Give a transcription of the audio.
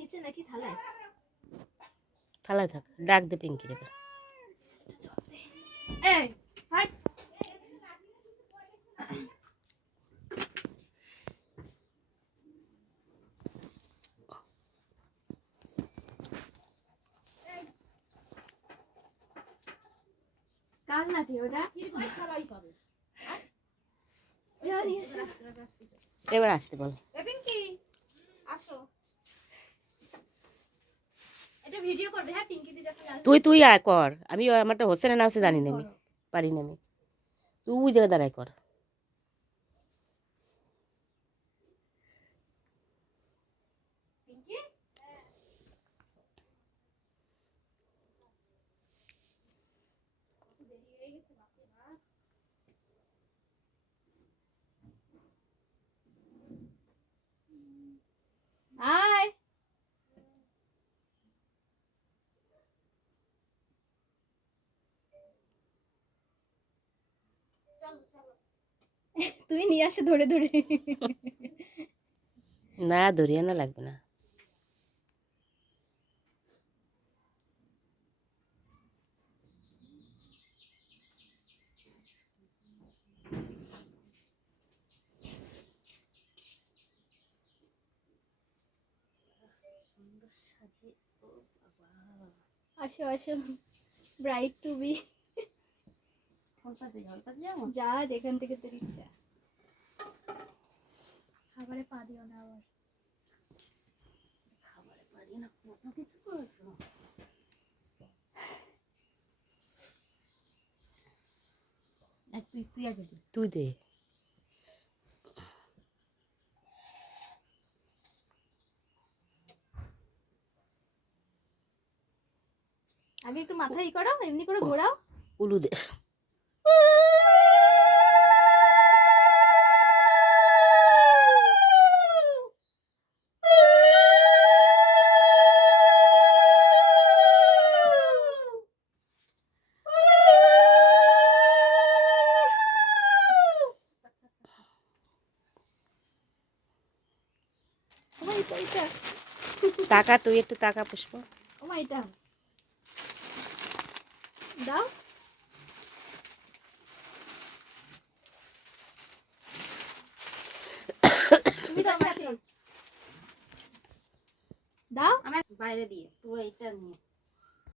নিচে নাকি থালায়? থালায় থাক, ডাক দে পিঙ্কি রে। এই হাট। কাল নাকি ওটা? সবাই পাবে। এবার আসতে বল। পিঙ্কি আসো, এটা ভিডিও করবে। হ্যাঁ পিঙ্কি দি যখন আসবে তুই আয় কর, আমি আমারটা হোসেনের না হচ্ছে জানি না, আমি পারি না, আমি তুই জায়গায় দাঁড়ায় কর। পিঙ্কি দেরি হয়ে গেছে বাপরে বাপ। আয় তুমি নিয়ে আসো ধরে ধরে। না ধরিয়ে না, লাগবে না। আসো আসো, ব্রাইট টু বি। যা যেখান থেকে তোর ইচ্ছা। খাবারে পা দিও না আবার। খাবারে পারি না, কত কিছু করেছো। তুই আগে দে। তুই দে। আগে একটু মাথা ই করো, এমনি করে ঘোরাও। উলু দে। টাকা, তুই একটু টাকা পুষ্প। ওমা এটা দাও। তুমি দাও মাসি। দাও আমার বাইরে দিয়ে তুই এটা নিয়ে